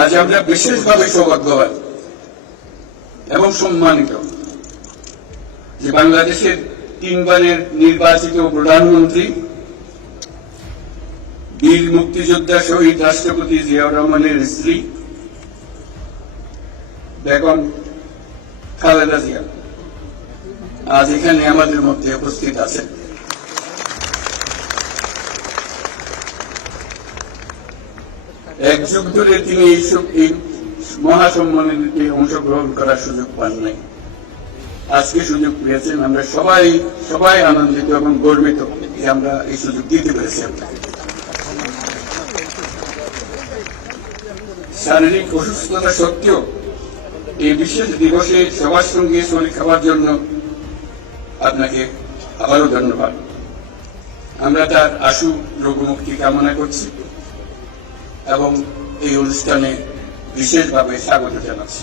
আজ আমরা বিশেষভাবে সৌভাগ্যবান এবং সম্মানিত যে বাংলাদেশের তিনবারের নির্বাচিত প্রধানমন্ত্রী বীর মুক্তিযোদ্ধা শহীদ রাষ্ট্রপতি জিয়াউর রহমানের স্ত্রী বেগম খালেদা জিয়া আজ এখানে আমাদের মধ্যে উপস্থিত আছেন। এক যুগ ধরে তিনি এই মহাসম্মেলনে অংশগ্রহণ করার সুযোগ পান নাই, আজকে সুযোগ পেয়েছেন। আমরা সবাই আনন্দিত এবং গর্বিত যে আমরা এই সুযোগ দিতে পেরেছি আপনাকে। শারীরিক অসুস্থতা সত্ত্বেও এই বিশেষ দিবসে সবার সঙ্গে শরীর খাওয়ার জন্য আপনাকে আবারও ধন্যবাদ। আমরা তার আশু রোগমুক্তি কামনা করছি এবং এই অনুষ্ঠানে বিশেষভাবে স্বাগত জানাচ্ছি।